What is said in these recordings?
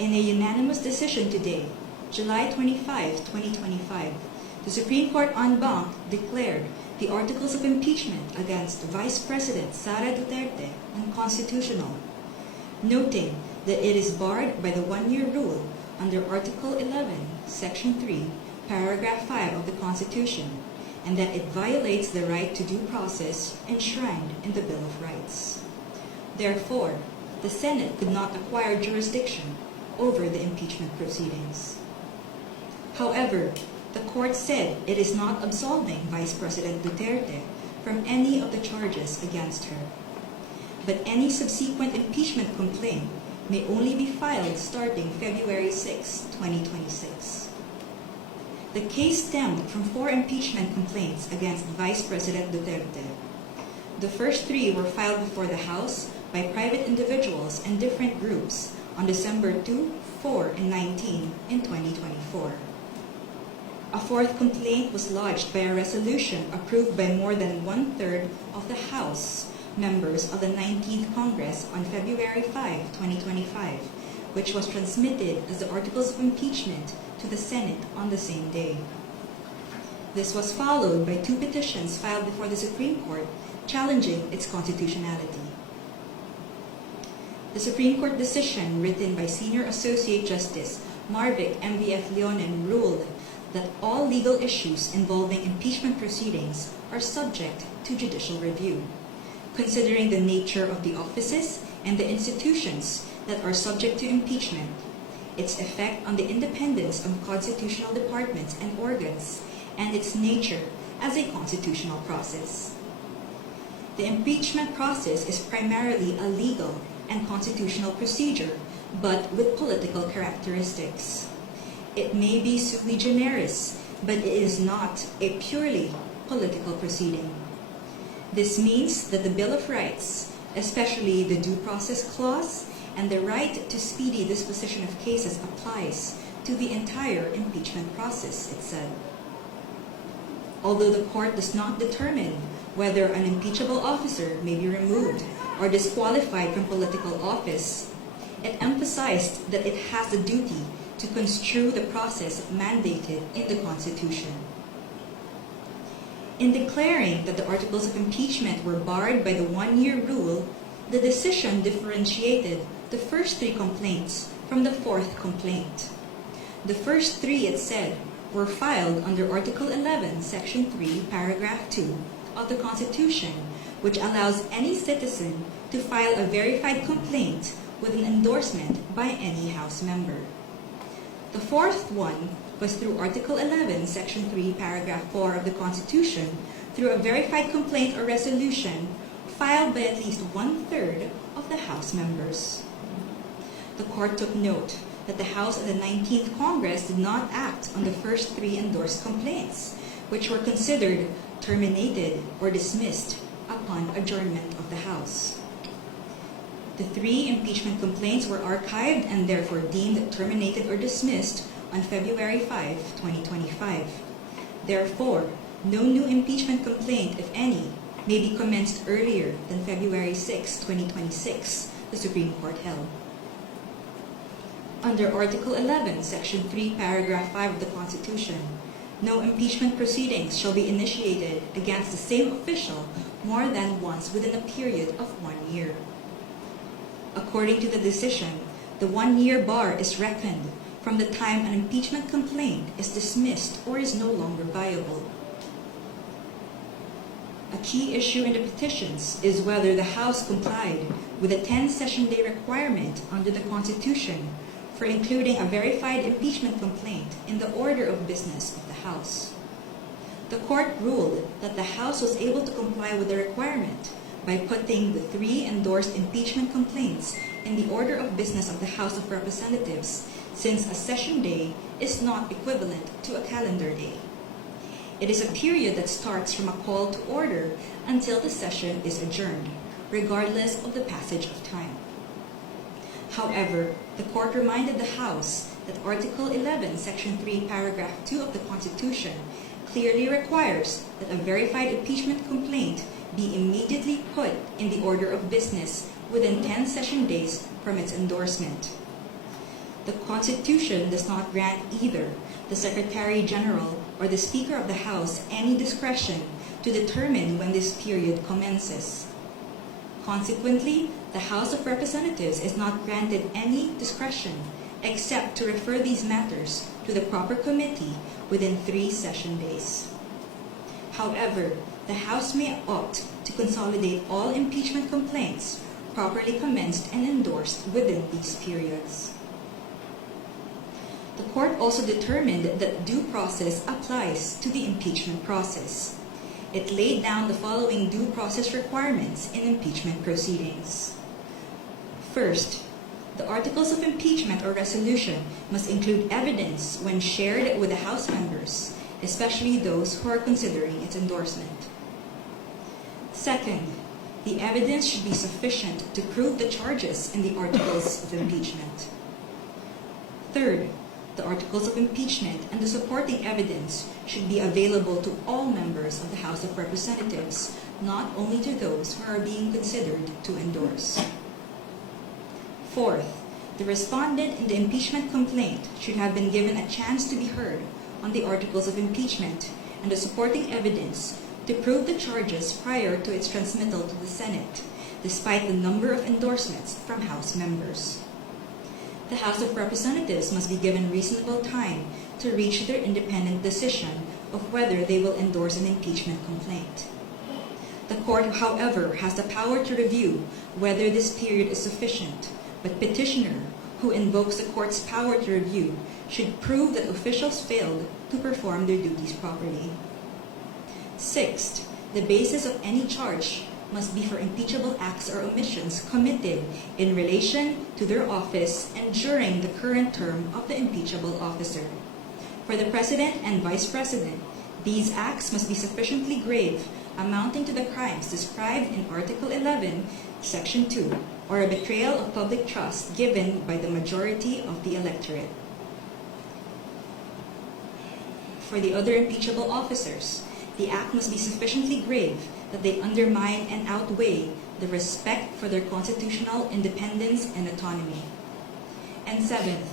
In a unanimous decision today, July 25, 2025, the Supreme Court en banc declared the articles of impeachment against Vice President Sara Duterte unconstitutional, noting that it is barred by the one-year rule under Article 11, Section 3, Paragraph 5 of the Constitution, and that it violates the right to due process enshrined in the Bill of Rights. Therefore, the Senate could not acquire jurisdiction over the impeachment proceedings. However, the court said it is not absolving Vice President Duterte from any of the charges against her. But any subsequent impeachment complaint may only be filed starting February 6, 2026. The case stemmed from 4 impeachment complaints against Vice President Duterte. The first 3 were filed before the House by private individuals and different groups on December 2, 4, and 19 in 2024. A 4th complaint was lodged by a resolution approved by more than 1/3 of the House members of the 19th Congress on February 5, 2025, which was transmitted as the Articles of Impeachment to the Senate on the same day. This was followed by 2 petitions filed before the Supreme Court challenging its constitutionality. The Supreme Court decision written by Senior Associate Justice Marvic MVF Leonen ruled that all legal issues involving impeachment proceedings are subject to judicial review, considering the nature of the offices and the institutions that are subject to impeachment, its effect on the independence of constitutional departments and organs, and its nature as a constitutional process. The impeachment process is primarily a legal and constitutional procedure, but with political characteristics. It may be sui generis, but it is not a purely political proceeding. This means that the Bill of Rights, especially the Due Process Clause and the right to speedy disposition of cases, applies to the entire impeachment process, it said. Although the court does not determine whether an impeachable officer may be removed or disqualified from political office, it emphasized that it has the duty to construe the process mandated in the Constitution. In declaring that the articles of impeachment were barred by the one-year rule, the decision differentiated the first 3 complaints from the 4th complaint. The first 3, it said, were filed under Article 11, Section 3, Paragraph 2 of the Constitution, which allows any citizen to file a verified complaint with an endorsement by any House member. The 4th one was through Article 11, Section 3, Paragraph 4 of the Constitution, through a verified complaint or resolution filed by at least 1/3 of the House members. The court took note that the House of the 19th Congress did not act on the first 3 endorsed complaints, which were considered terminated or dismissed upon adjournment of the House. The 3 impeachment complaints were archived and therefore deemed terminated or dismissed on February 5, 2025. Therefore, no new impeachment complaint, if any, may be commenced earlier than February 6, 2026, the Supreme Court held. Under Article 11, Section 3, Paragraph 5 of the Constitution, no impeachment proceedings shall be initiated against the same official more than once within a period of 1 year. According to the decision, the 1-year bar is reckoned from the time an impeachment complaint is dismissed or is no longer viable. A key issue in the petitions is whether the House complied with the 10-session-day requirement under the Constitution for including a verified impeachment complaint in the order of business of the House. The court ruled that the House was able to comply with the requirement by putting the 3 endorsed impeachment complaints in the order of business of the House of Representatives, since a session day is not equivalent to a calendar day. It is a period that starts from a call to order until the session is adjourned, regardless of the passage of time. However, the court reminded the House that Article 11, Section 3, Paragraph 2 of the Constitution clearly requires that a verified impeachment complaint be immediately put in the order of business within 10 session days from its endorsement. The Constitution does not grant either the Secretary General or the Speaker of the House any discretion to determine when this period commences. Consequently, the House of Representatives is not granted any discretion except to refer these matters to the proper committee within 3 session days. However, the House may opt to consolidate all impeachment complaints properly commenced and endorsed within these periods. The court also determined that due process applies to the impeachment process. It laid down the following due process requirements in impeachment proceedings. First, the articles of impeachment or resolution must include evidence when shared with the House members, especially those who are considering its endorsement. Second, the evidence should be sufficient to prove the charges in the articles of impeachment. Third, the articles of impeachment and the supporting evidence should be available to all members of the House of Representatives, not only to those who are being considered to endorse. Fourth, the respondent in the impeachment complaint should have been given a chance to be heard on the articles of impeachment and the supporting evidence to prove the charges prior to its transmittal to the Senate, despite the number of endorsements from House members. The House of Representatives must be given reasonable time to reach their independent decision of whether they will endorse an impeachment complaint. The court, however, has the power to review whether this period is sufficient, but petitioner, who invokes the court's power to review, should prove that officials failed to perform their duties properly. Sixth, the basis of any charge must be for impeachable acts or omissions committed in relation to their office and during the current term of the impeachable officer. For the President and Vice President, these acts must be sufficiently grave, amounting to the crimes described in Article 11, Section 2, or a betrayal of public trust given by the majority of the electorate. For the other impeachable officers, the act must be sufficiently grave that they undermine and outweigh the respect for their constitutional independence and autonomy. And seventh,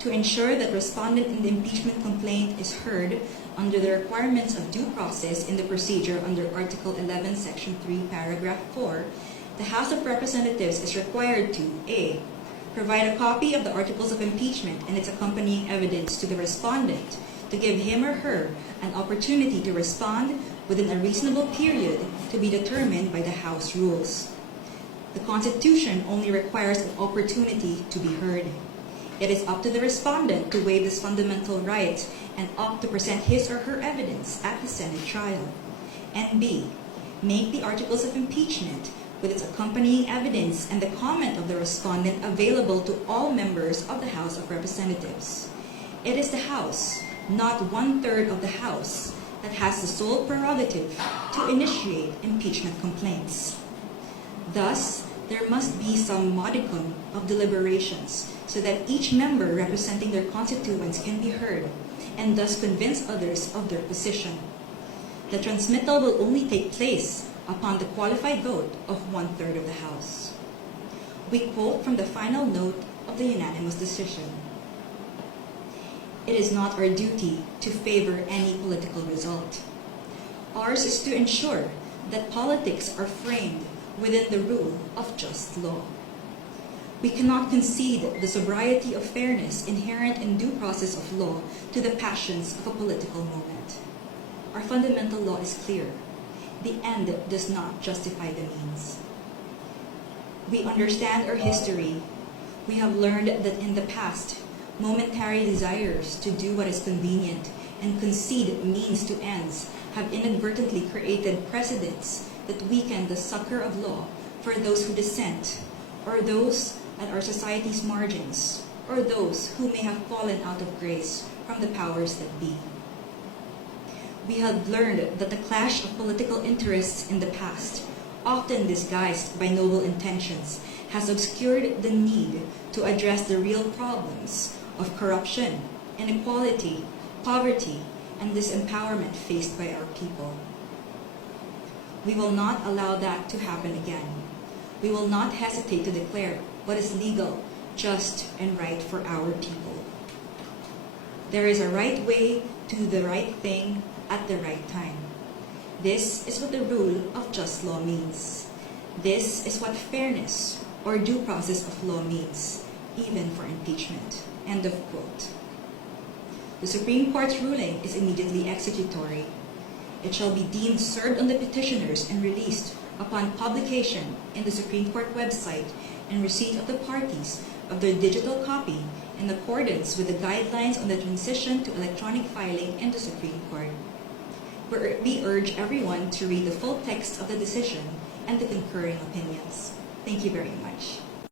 to ensure that respondent in the impeachment complaint is heard under the requirements of due process in the procedure under Article 11, Section 3, Paragraph 4, the House of Representatives is required to A. Provide a copy of the articles of impeachment and its accompanying evidence to the respondent to give him or her an opportunity to respond within a reasonable period to be determined by the House rules. The Constitution only requires an opportunity to be heard. It is up to the respondent to waive this fundamental right and opt to present his or her evidence at the Senate trial. And B. Make the articles of impeachment with its accompanying evidence and the comment of the respondent available to all members of the House of Representatives. It is the House, not 1/3 of the House, that has the sole prerogative to initiate impeachment complaints. Thus, there must be some modicum of deliberations so that each member representing their constituents can be heard and thus convince others of their position. The transmittal will only take place upon the qualified vote of 1/3 of the House. We quote from the final note of the unanimous decision. It is not our duty to favor any political result. Ours is to ensure that politics are framed within the rule of just law. We cannot concede the sobriety of fairness inherent in due process of law to the passions of a political moment. Our fundamental law is clear. The end does not justify the means. We understand our history. We have learned that in the past, momentary desires to do what is convenient and concede means to ends have inadvertently created precedents that weaken the succor of law for those who dissent, or those at our society's margins, or those who may have fallen out of grace from the powers that be. We have learned that the clash of political interests in the past, often disguised by noble intentions, has obscured the need to address the real problems of corruption, inequality, poverty, and disempowerment faced by our people. We will not allow that to happen again. We will not hesitate to declare what is legal just, and right for our people. There is a right way to do the right thing at the right time. This is what the rule of just law means. This is what fairness or due process of law means, even for impeachment." End of quote. The Supreme Court's ruling is immediately executory. It shall be deemed served on the petitioners and released upon publication in the Supreme Court website and receipt of the parties of their digital copy in accordance with the guidelines on the transition to electronic filing in the Supreme Court. We urge everyone to read the full text of the decision and the concurring opinions. Thank you very much.